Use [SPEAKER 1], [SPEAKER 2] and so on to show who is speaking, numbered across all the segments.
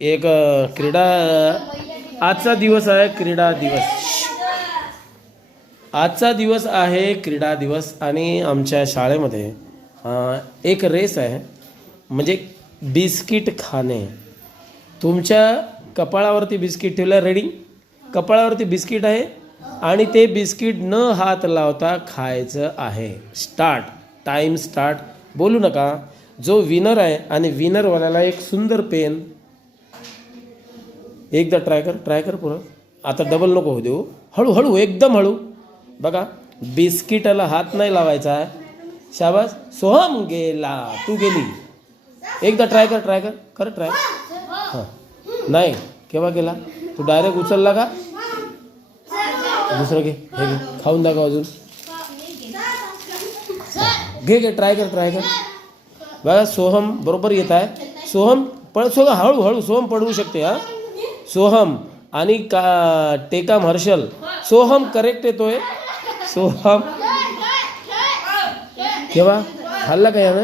[SPEAKER 1] एक क्रीडा आजचा दिवस आहे क्रीडा दिवस. आजचा दिवस आहे क्रीडा दिवस आणि आमच्या शाळेमध्ये एक रेस आहे म्हणजे बिस्किट खाणे. तुमच्या कपाळावरती बिस्किट ठेवलं रेडी कपाळावरती बिस्किट आहे आणि ते बिस्किट न हात लावता खायचं आहे. स्टार्ट टाईम स्टार्ट बोलू नका. जो विनर आहे आणि विनरवाल्याला एक सुंदर पेन एकदा ट्राय कर ट्राय कर पुरं आता डबल नको होऊ देऊ. हळूहळू एकदम हळू. बघा बिस्किटाला हात नाही लावायचा. आहे शाबास. सोहम गेला. तू गेली. एकदा ट्राय कर ट्राय कर. कर ट्राय. हां. नाही. केव्हा गेला? तू डायरेक्ट उचलला का? दुसरं घे. हे घे. खाऊन दाखव अजून. घे घे. ट्राय कर ट्राय कर. बघा सोहम बरोबर येत आहे. सोहम पळ सोहम हळूहळू सोहम पडवू शकते हां. सोहम आणि का टेकाम हर्षल सोहम करेक्ट येतोय. सोहम. केव्हा खाल्ला का यानं?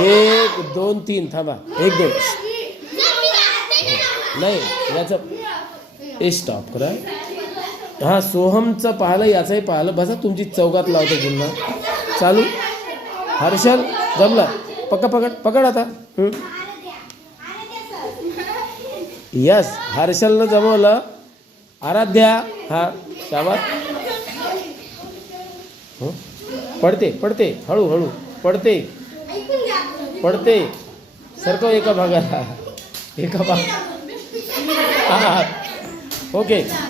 [SPEAKER 1] एक दोन तीन. थांबा. एक दोन. नाही. याचं ए स्टॉप करा. हां सोहमचं पाहिलं याचंही पाहिलं. बसा तुमची चौकात लावतो पुन्हा. चालू. हर्षल जमला. पक्क पकड पकड आता. यस हर्षलनं जमवलं. आराध्या हा शाबास. पडते पडते. हळूहळू. पडते. पडते. सरकव एका भागाला. एका भाग. हा. ओके.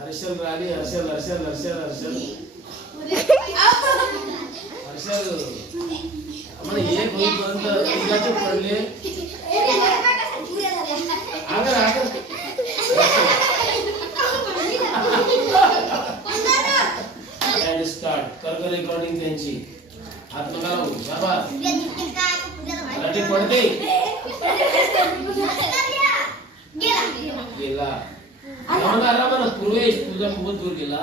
[SPEAKER 1] हर्षल राणी हर्षल हर्षल हर्षल हर्षल हर्षल आम्हाला एक होईपर्यंत तुझ्याचे पडले. आगर आगर. अँड स्टार्ट कर रेकॉर्डिंग त्यांची. हात नका लावू मराठी पडते गेला. आरामानं आरामानं पूर्वेश तुझा खूपच दूर गेला.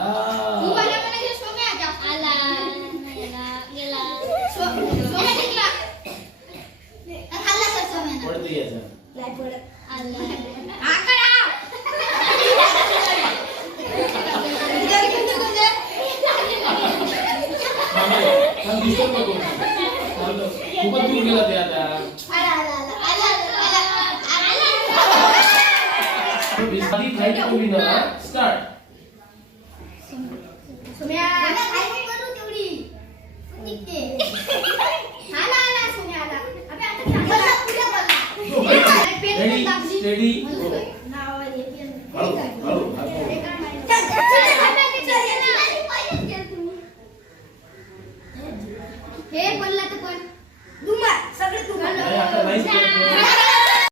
[SPEAKER 1] पडते याचा. खूपच दूर गेला ते आता बिस्किट खायची तुम्ही ना स्टार्ट रेडी
[SPEAKER 2] हे बोलला तर पण
[SPEAKER 1] नाही, आता नाहीच करत.